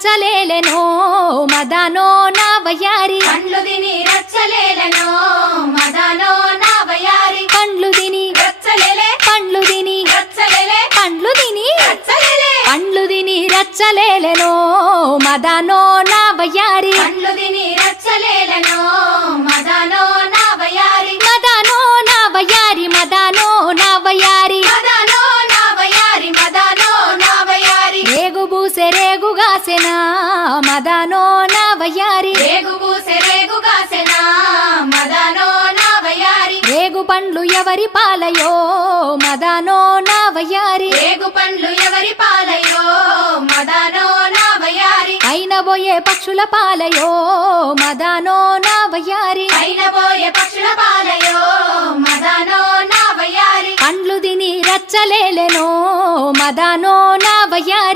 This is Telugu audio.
రచ్చలేలెనో మదనో నా వయారి పండ్లు తిని రచ్చలేలెనో మదనో నా వయారి పండ్లు తిని రచ్చలేలే పండ్లు తిని రచ్చలేలే పండ్లు తిని రచ్చలేలే పండ్లు తిని రచ్చలేలెనో మదనో నా వయారి పండ్లు తిని రచ్చలేలెనో మదనో నా వయారి మదనో నా వయారి మదనో నా వయారి మదనో నా వయారి మదనో నా వయారి రేగు బూసె రేగుగాసెనా మదనో నా వయారి రేగు పూసె రేగు కాసెనా మదనో నా వయారి రేగు పండ్లు ఎవరి పాలయో మదనో నా వయారి రేగు పండ్లు ఎవరి పాలయో మదనో నా వయారి అయిన బోయే పక్షుల పాలయో మదనో నా వయారి పైన పోయే పక్షుల పాలయో మదనో నా వయారి పండ్లు తిని రచ్చలేలెనో మదనో నా వయారి